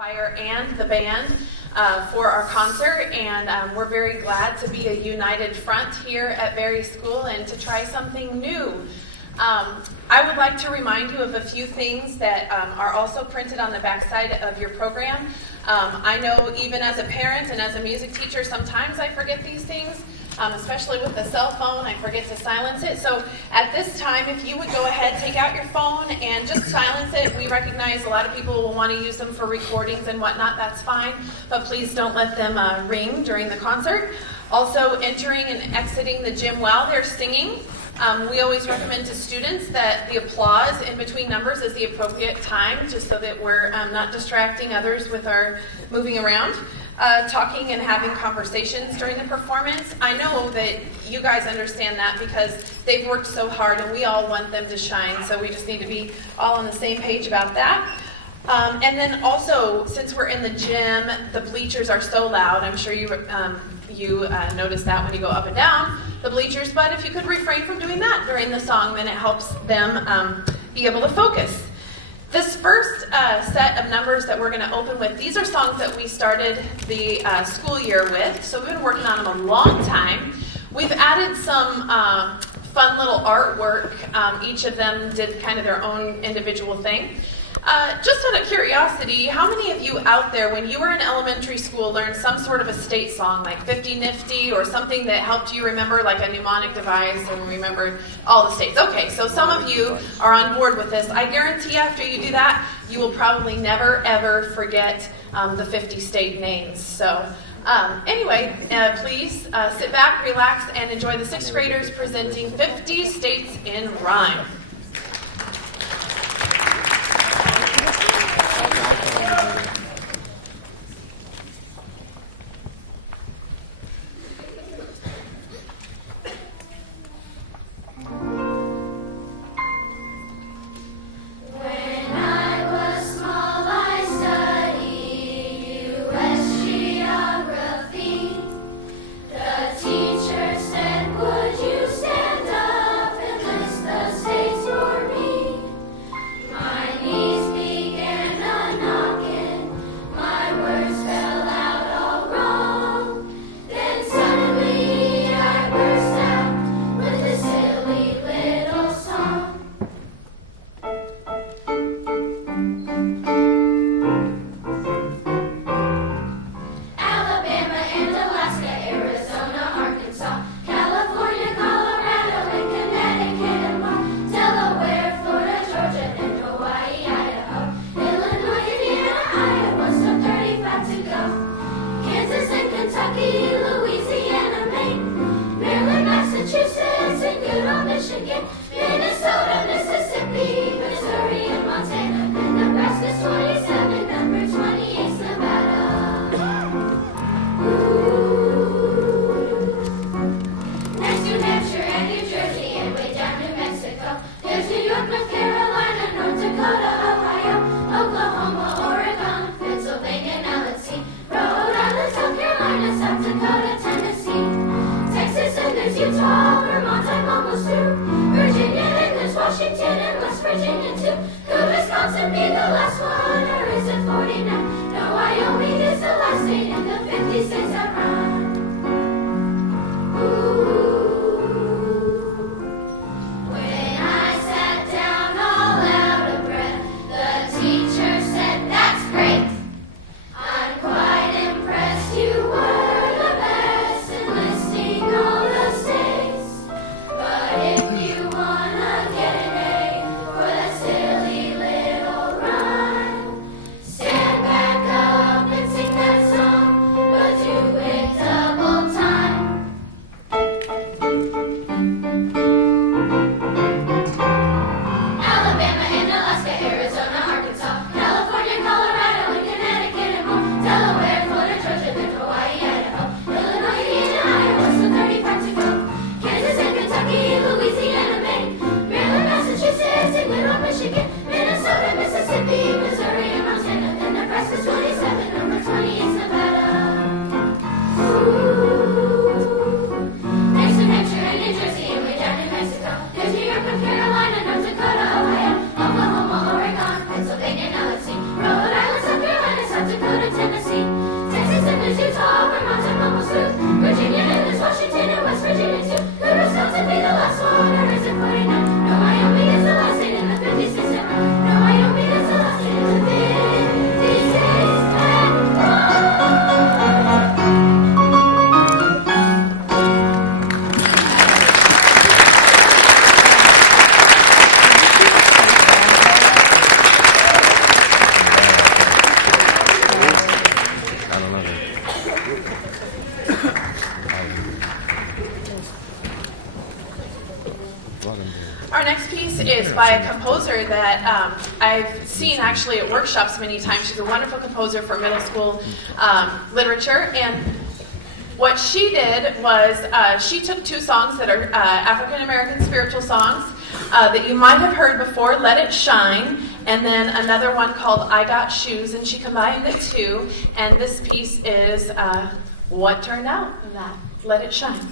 choir and the band for our concert, and we're very glad to be a united front here at Berry School and to try something new. I would like to remind you of a few things that are also printed on the backside of your program. I know even as a parent and as a music teacher, sometimes I forget these things, especially with the cell phone, I forget to silence it. So at this time, if you would go ahead, take out your phone and just silence it. We recognize a lot of people will want to use them for recordings and whatnot, that's fine, but please don't let them ring during the concert. Also, entering and exiting the gym while they're singing. We always recommend to students that the applause in between numbers is the appropriate time, just so that we're not distracting others with our moving around. Talking and having conversations during the performance. I know that you guys understand that because they've worked so hard and we all want them to shine, so we just need to be all on the same page about that. And then also, since we're in the gym, the bleachers are so loud. I'm sure you notice that when you go up and down the bleachers, but if you could refrain from doing that during the song, then it helps them be able to focus. This first set of numbers that we're going to open with, these are songs that we started the school year with, so we've been working on them a long time. We've added some fun little artwork. Each of them did kind of their own individual thing. Just out of curiosity, how many of you out there, when you were in elementary school, learned some sort of a state song, like 50 Nifty, or something that helped you remember, like a mnemonic device, and remember all the states? Okay, so some of you are on board with this. I guarantee after you do that, you will probably never, ever forget the 50 state names. So anyway, please sit back, relax, and enjoy the sixth graders presenting 50 States in Rhyme. Stand back up and sing that song, but do it is by a composer that I've seen actually at workshops many times. She's a wonderful composer for middle school literature. And what she did was she took two songs that are African American spiritual songs that you might have heard before, Let It Shine, and then another one called I Got Shoes, and she combined the two, and this piece is what turned out of that, Let It Shine.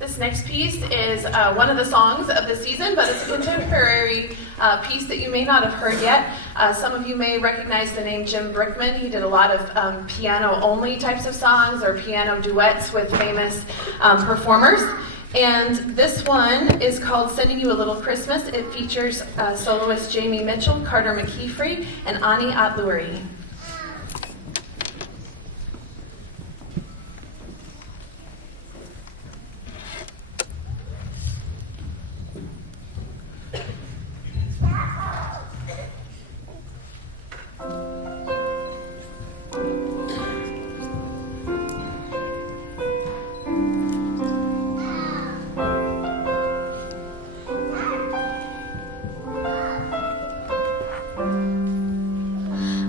This next piece is one of the songs of the season, but it's a contemporary piece that you may not have heard yet. Some of you may recognize the name Jim Brickman. He did a lot of piano-only types of songs or piano duets with famous performers. And this one is called Sending You a Little Christmas. It features soloists Jamie Mitchell, Carter McKeefrey, and Ani Atlouri.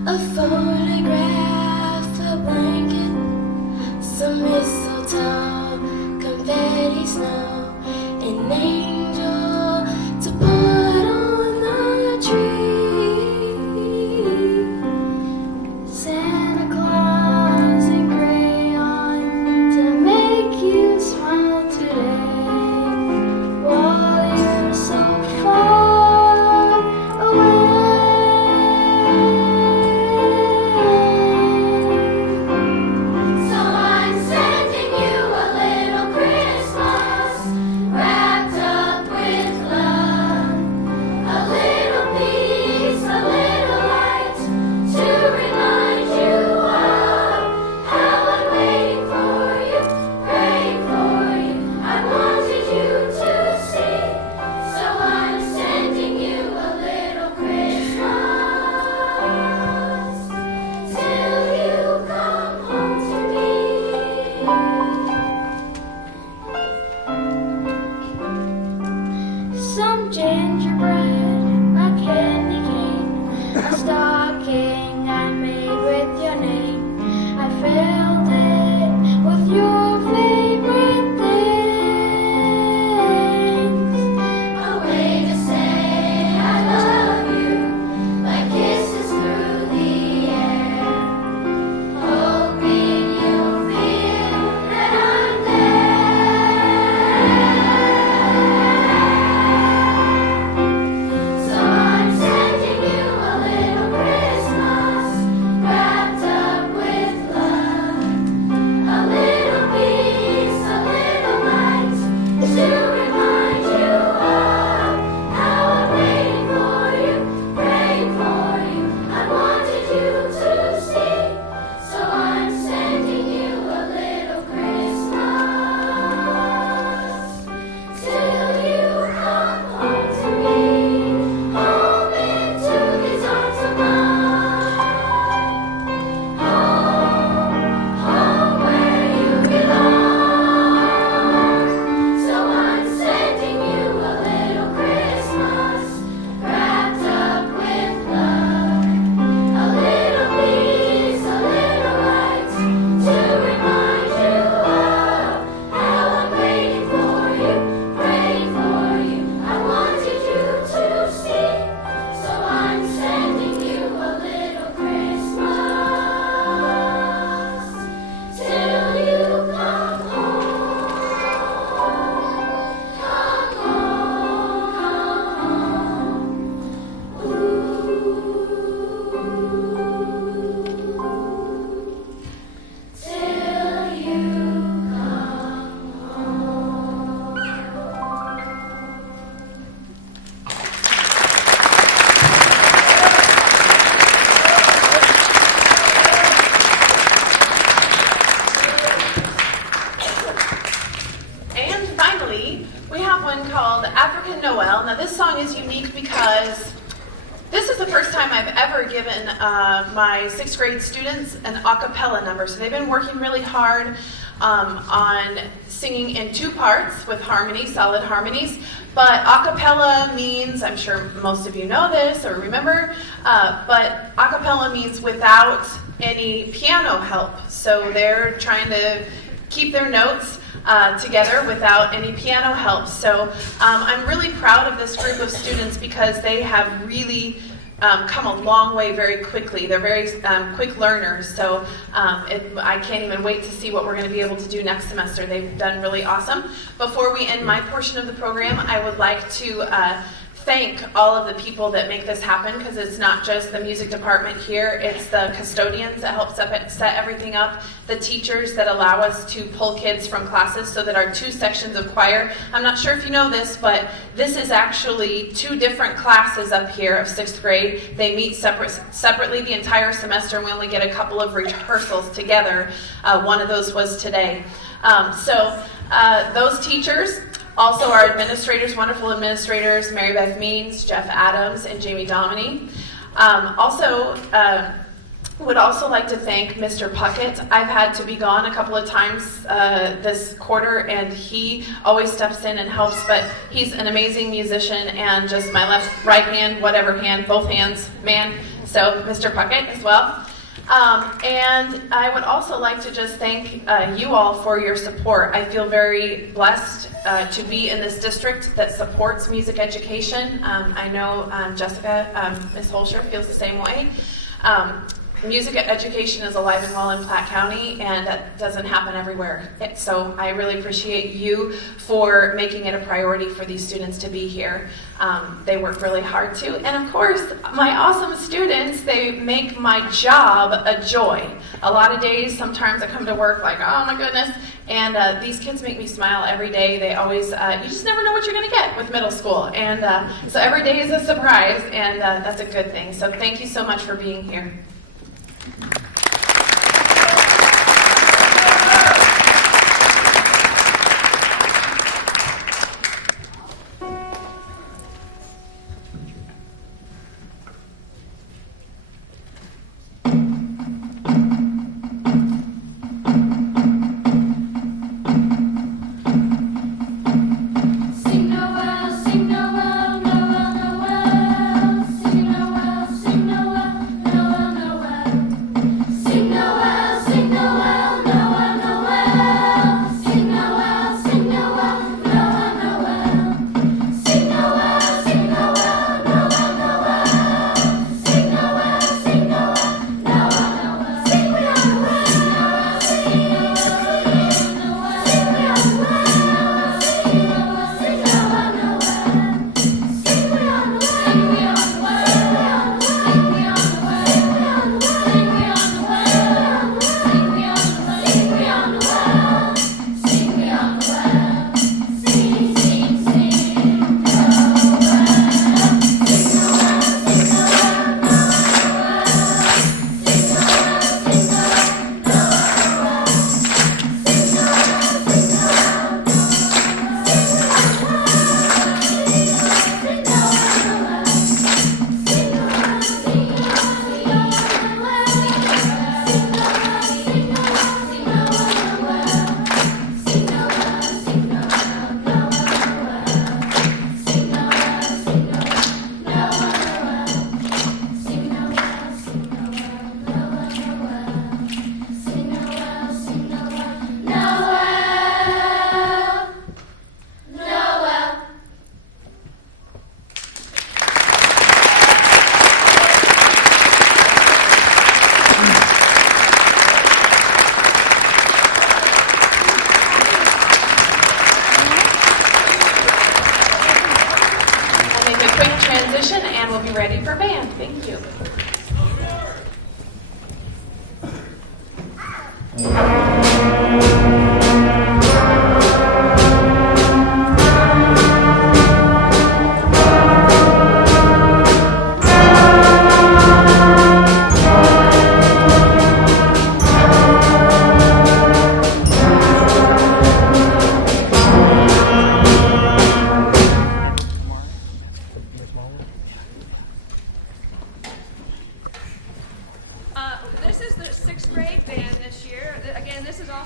A photograph, a blanket, some mistletoe, confetti snow, an angel to put on the tree. Santa Claus and crayon to make you smile today, while you're so far away. So I'm sending you a little Christmas. called African Noel. Now this song is unique because this is the first time I've ever given my 6th grade students an a cappella number. So they've been working really hard on singing in 2 parts with harmonies, solid harmonies. But a cappella means, I'm sure most of you know this or remember, but a cappella means without any piano help. So they're trying to keep their notes together without any piano help. So I'm really proud of this group of students because they have really come a long way very quickly. They're very quick learners, so I can't even wait to see what we're going to be able to do next semester. They've done really awesome. Before we end my portion of the program, I would like to thank all of the people that make this happen, because it's not just the music department here, it's the custodians that help set everything up, the teachers that allow us to pull kids from classes so that our 2 sections of choir, I'm not sure if you know this, but this is actually 2 different classes up here of 6th grade. They meet separately the entire semester, and we only get a couple of rehearsals together. One of those was today. Those teachers, also our administrators, wonderful administrators, Mary Beth Means, Jeff Adams, and Jamie Dominy. Would also like to thank Mr. Puckett. I've had to be gone a couple of times this quarter, and he always steps in and helps, but he's an amazing musician and just my right hand, whatever hand, both hands, man. So Mr. Puckett as well. And I would also like to just thank you all for your support. I feel very blessed to be in this district that supports music education. I know Jessica, Ms. Holscher, feels the same way. Music education is alive and well in Platte County, and that doesn't happen everywhere. So I really appreciate you for making it a priority for these students to be here. They work really hard too. And of course, my awesome students, they make my job a joy. A lot of days, sometimes I come to work like, oh my goodness, and these kids make me smile every day. They always, you just never know what you're gonna get with middle school. And so every day is a surprise, and that's a good thing. So thank you so much for being here. And we'll be ready for band. Thank you.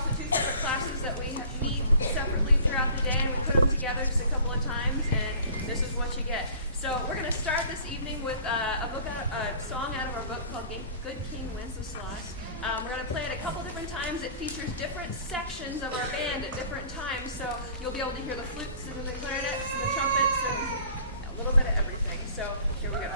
also two separate classes that we meet separately throughout the day, and we put them together just a couple of times, and this is what you get. So we're going to start this evening with a song out of our book called Good King Wenceslas. We're going to play it a couple different times. It features different sections of our band at different times, so you'll be able to hear the flutes and the clarinets and the trumpets and a little bit of everything. So here we go.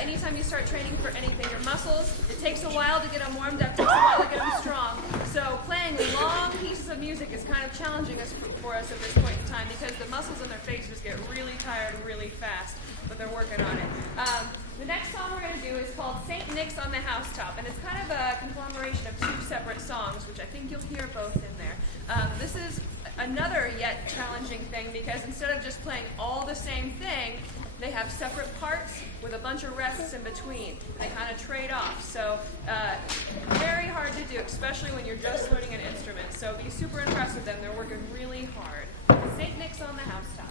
Anytime you start training for anything, your muscles, it takes a while to get them warmed up, it takes a while to get them strong. So playing long pieces of music is kind of challenging for us at this point in time because the muscles in their face just get really tired really fast, but they're working on it. The next song we're going to do is called St. Nick's on the Housetop, and it's kind of a conglomeration of two separate songs, which I think you'll hear both in there. This is another yet challenging thing because instead of just playing all the same thing, they have separate parts with a bunch of rests in between. They kind of trade off. So very hard to do, especially when you're just learning an instrument. So be super impressed with them. They're working really hard. St. Nick's on the Housetop.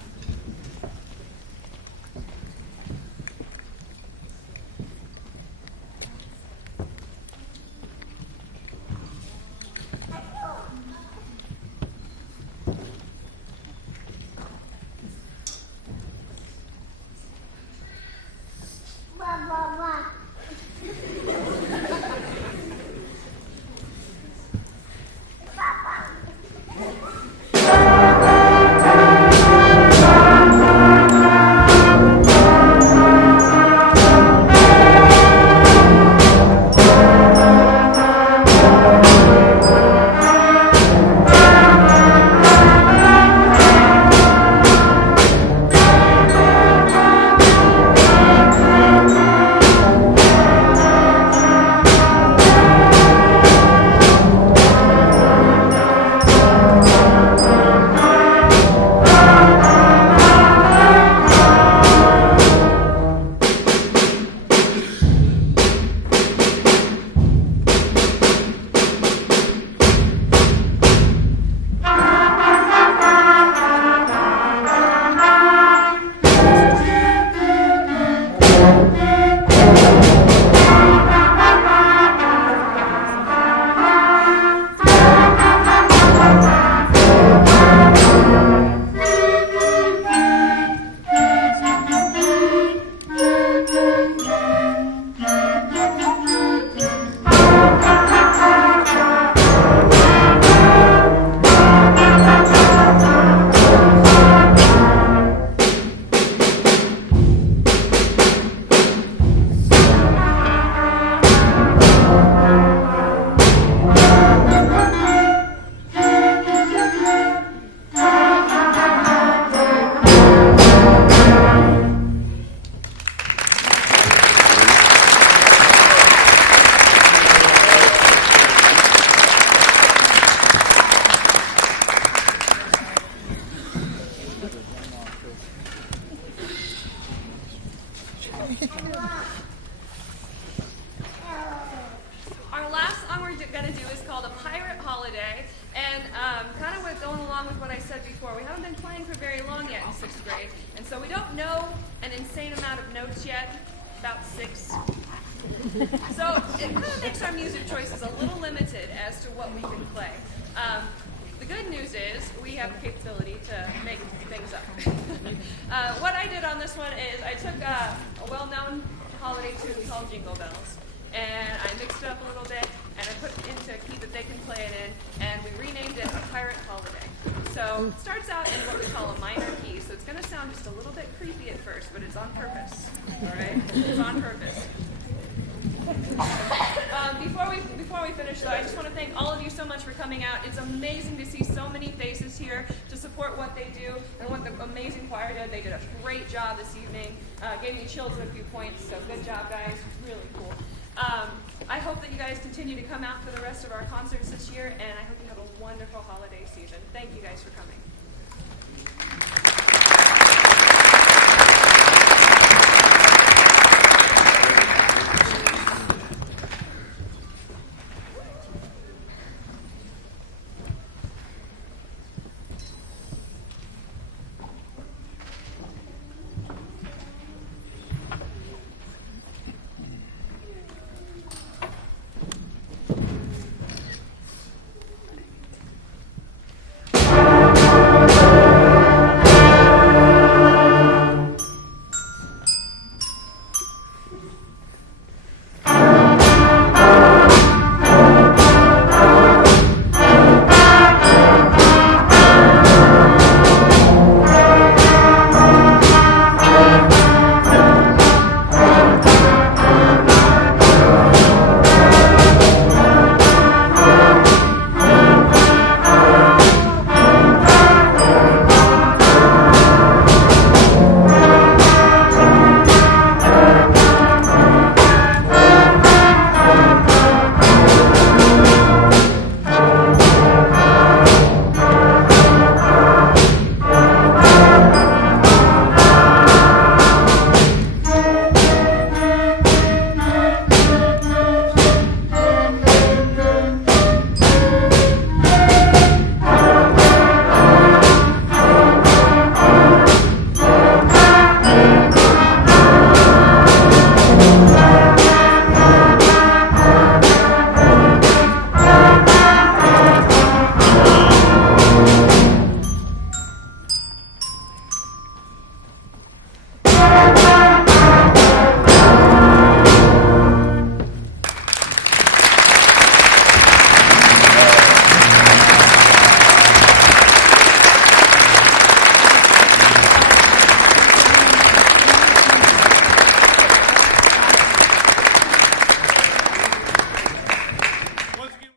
along with what I said before, we haven't been playing for very long yet in 6th grade, and so we don't know an insane amount of notes yet, about 6. So it kind of makes our music choices a little limited as to what we can play. The good news is we have the capability to make things up. What I did on this one is I took a well-known holiday tune called Jingle Bells, and I mixed it up a little bit, and I put it into a key that they can play it in, and we renamed it A Pirate Holiday. So it starts out in what we call a minor key, so it's going to sound just a little bit creepy at first, but it's on purpose, all right? It's on purpose. Before we finish, though, I just want to thank all of you so much for coming out. It's amazing to see so many faces here to support what they do and what the amazing choir did. They did a great job this evening. Gave me chills at a few points, so good job, guys. Really cool. I hope that you guys continue to come out for the rest of our concerts this year, and I hope you have a wonderful holiday season. Thank you guys for coming.